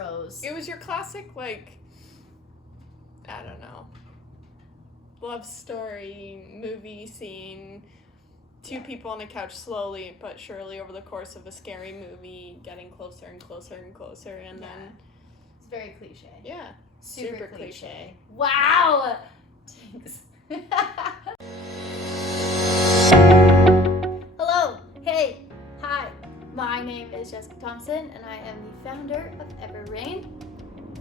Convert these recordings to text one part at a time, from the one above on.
bros. It was your classic, like, I don't know, love story, movie scene, two people on a couch slowly but surely over the course of a scary movie getting closer and closer and closer, and then... It's very cliche. Yeah. Super cliche. Wow! Thanks. Hello. Hey. Hi. My name is Jessica Thompson, and I am the founder of Everrain.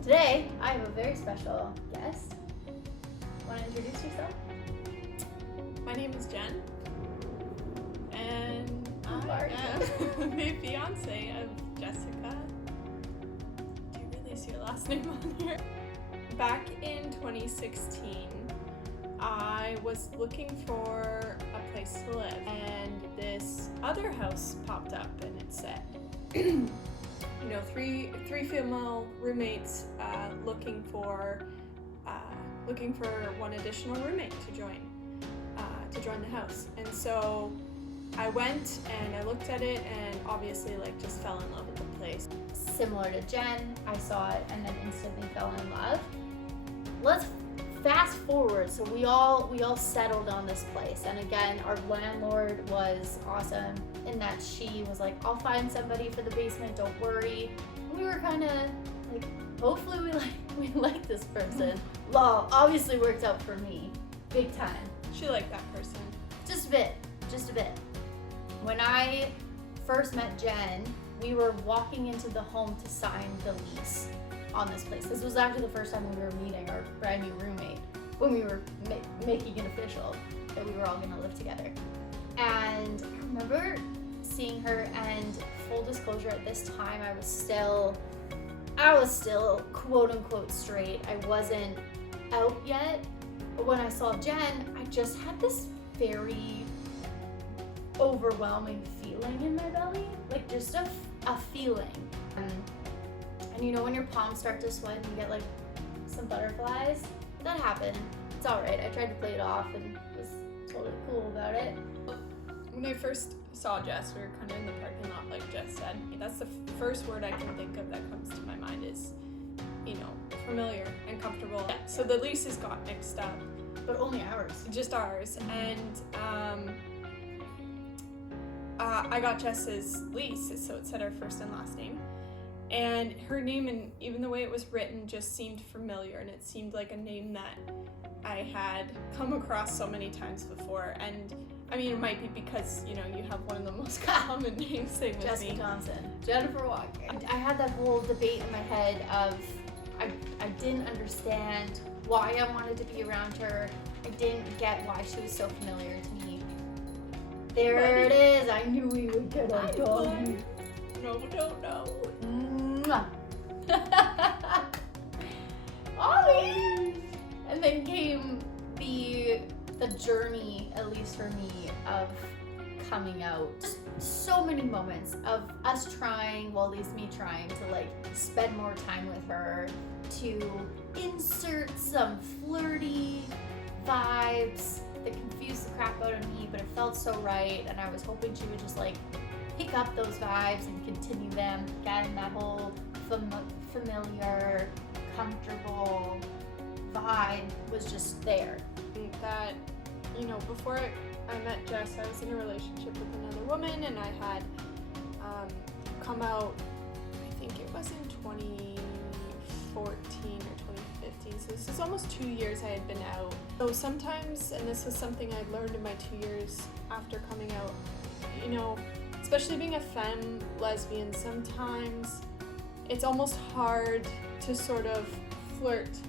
Today, I have a very special guest. Want to introduce yourself? My name is Jen, and Who I are am the fiance of Jessica. Do you really see your last name on here? Back in 2016, I was looking for a place to live, and this other house popped up, and it said, three female roommates looking for one additional roommate to join the house. And so I went and I looked at it, and obviously just fell in love with the place. Similar to Jen, I saw it and then instantly fell in love. Let's fast forward. So we all settled on this place, and again, our landlord was awesome in that she was like, I'll find somebody for the basement, don't worry. We were kind of like, hopefully we like this person. Well, obviously worked out for me big time. She liked that person. Just a bit. When I first met Jen, we were walking into the home to sign the lease on this place. This was actually the first time we were meeting our brand new roommate, when we were making it official that we were all gonna live together. And I remember seeing her, and full disclosure, at this time I was still quote unquote straight. I wasn't out yet. But when I saw Jen, I just had this very overwhelming feeling in my belly, like just a feeling. And when your palms start to sweat and you get like some butterflies, that happened. It's all right. I tried to play it off and was totally cool about it. When I first saw Jess, we were kind of in the parking lot, like Jess said. That's the first word I can think of that comes to my mind is, familiar and comfortable. Yeah. So the leases got mixed up. But only ours. Just ours. And I got Jess's lease, so it said our first and last name. And her name, and even the way it was written, just seemed familiar, and it seemed like a name that I had come across so many times before. And I mean, it might be because, you have one of the most common names, same with Jessica me. Thompson. Jennifer Walker. I had that whole debate in my head of, I didn't understand why I wanted to be around her. I didn't get why she was so familiar to me. There it is. I knew we would get our dog. No. Ollie! And then came the journey, at least for me, of coming out. Just so many moments of us trying, well, at least me trying to spend more time with her, to insert some flirty vibes that confused the crap out of me, but it felt so right, and I was hoping she would just pick up those vibes and continue them. Again, that whole familiar, comfortable vibe was just there. That, before I met Jess, I was in a relationship with another woman, and I had come out, I think it was in 2014 or 2015, so this is almost 2 years I had been out. So sometimes, and this was something I learned in my 2 years after coming out, especially being a femme lesbian, sometimes it's almost hard to sort of flirt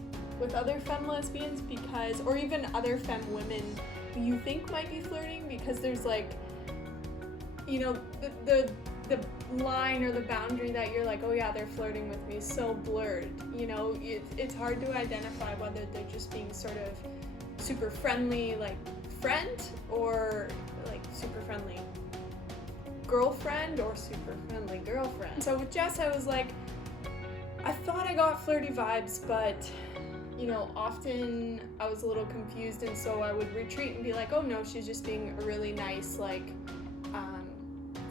with other femme lesbians because, or even other femme women who you think might be flirting, because there's the line or the boundary that you're like, oh yeah, they're flirting with me, is so blurred. It's hard to identify whether they're just being sort of super friendly, friend, or super friendly girlfriend, or super friendly girlfriend. So with Jess, I was I thought I got flirty vibes, but often I was a little confused, and so I would retreat and be like, oh no, she's just being a really nice,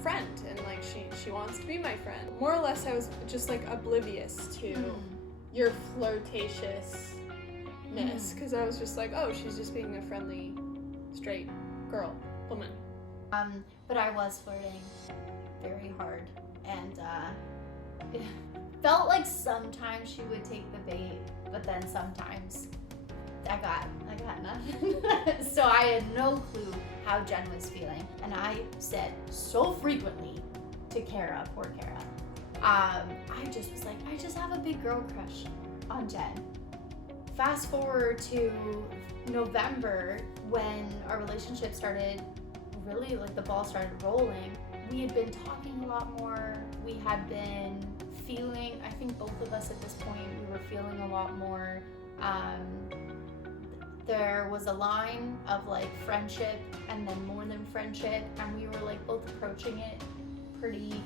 friend, and like she wants to be my friend. More or less, I was just like oblivious to your flirtatiousness, because I was just like, oh, she's just being a friendly, straight woman. But I was flirting very hard, and it felt like sometimes she would take the bait, but then sometimes I got nothing. So I had no clue how Jen was feeling, and I said so frequently to Kara, poor Kara, I just was like, I just have a big girl crush on Jen. Fast forward to November, when our relationship started, really like the ball started rolling. We had been talking a lot more. We had been feeling, I think both of us at this point, we were feeling a lot more. There was a line of like friendship and then more than friendship, and we were like both approaching it pretty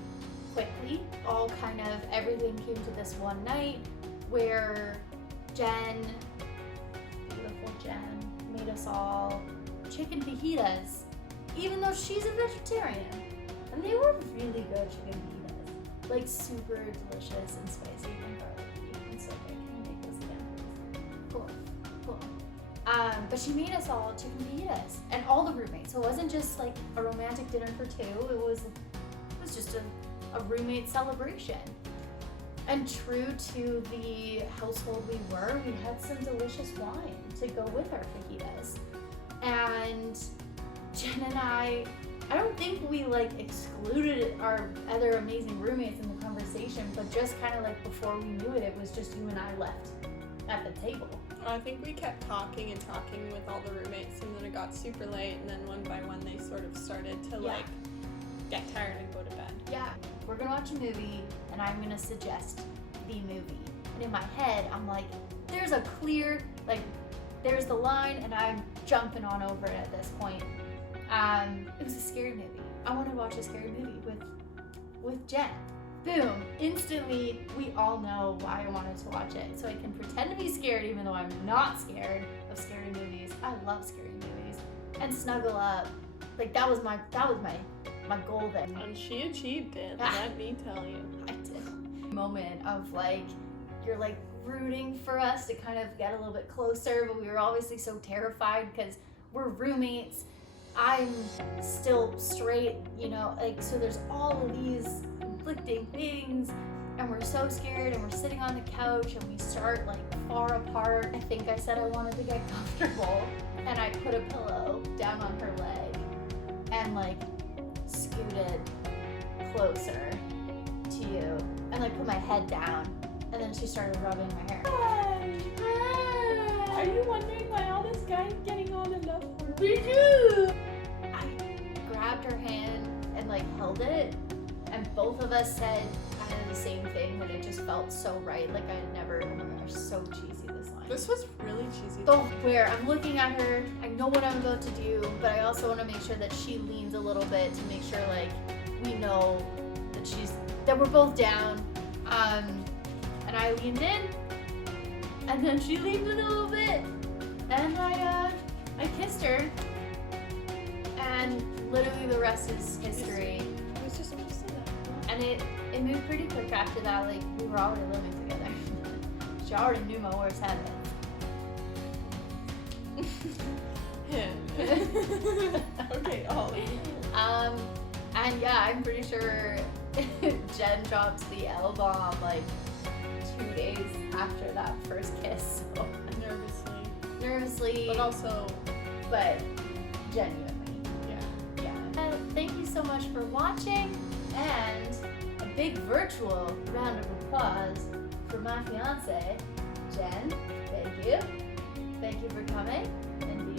quickly. All kind of everything came to this one night where Jen, beautiful Jen, made us all chicken fajitas, even though she's a vegetarian. And they were really good chicken fajitas. Like super delicious and spicy and garlicky and so good. Can you make those again, please? Cool. But she made us all chicken fajitas and all the roommates. So it wasn't just like a romantic dinner for two. It was just a roommate celebration. And true to the household we were, we had some delicious wine to go with our fajitas. And Jen and I don't think we like excluded our other amazing roommates in the conversation, but just kind of like before we knew it, it was just you and I left at the table. I think we kept talking with all the roommates, and then it got super late, and then one by one they sort of started to like get tired and go to bed. Yeah, we're gonna watch a movie, and I'm gonna suggest the movie. And in my head, I'm like, there's a clear, like, there's the line, and I'm jumping on over it at this point. It was a scary movie. I want to watch a scary movie with Jen. Boom! Instantly, we all know why I wanted to watch it. So I can pretend to be scared even though I'm not scared of scary movies. I love scary movies. And snuggle up. Like that was my goal then. And she achieved it, let me tell you. I did. Moment of like, you're like rooting for us to kind of get a little bit closer, but we were obviously so terrified because we're roommates. I'm still straight, you know, like, so there's all of these conflicting things, and we're so scared, and we're sitting on the couch, and we start like far apart. I think I said I wanted to get comfortable, and I put a pillow down on her leg and like scooted closer to you and like put my head down, and then she started rubbing my hair. Hi. Are you wondering why all this guy's getting all the love for me? I grabbed her hand and like held it, and both of us said kind of the same thing, but it just felt so right. Like I had never, oh my gosh, so cheesy this line. This was really cheesy. So where I'm looking at her, I know what I'm about to do, but I also want to make sure that she leans a little bit to make sure like we know that we're both down. And I leaned in, and then she leaned in a little bit, and I kissed her, and literally the rest is history. I was just supposed to say that. And it moved pretty quick after that. Like we were already living together. She already knew my worst habits. Okay, all. And yeah, I'm pretty sure Jen dropped the L-bomb like 2 days after that first kiss. So. Nervously. But genuinely. Yeah. Thank you so much for watching, and a big virtual round of applause for my fiance, Jen. Thank you. Thank you for coming and